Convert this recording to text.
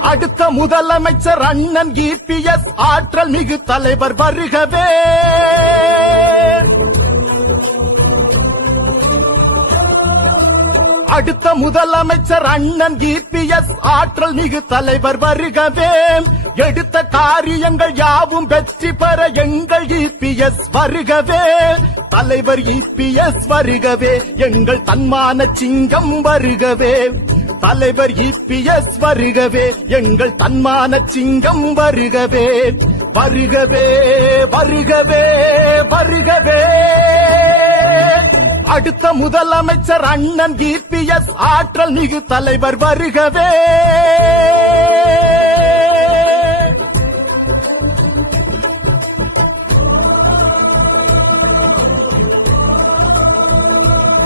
அடுத்த முதலமைச்சர் அண்ணன் EPS ஆற்றல் மிகு தலைவர் வருகவே. அடுத்த முதலமைச்சர் அண்ணன் EPS ஆற்றல் மிகு தலைவர் வருகவே. எடுத்த காரியங்கள் யாவும் வெற்றி பெற எங்கள் EPS வருகவே. தலைவர் EPS வருகவே, எங்கள் தன்மான சிங்கம் வருகவே. தலைவர் EPS வருகவே, எங்கள் தன்மான சிங்கம் வருகவே. வருகவே வருகவே வருகவே. அடுத்த முதலமைச்சர் அண்ணன் EPS ஆற்றல் மிகு தலைவர் வருகவே.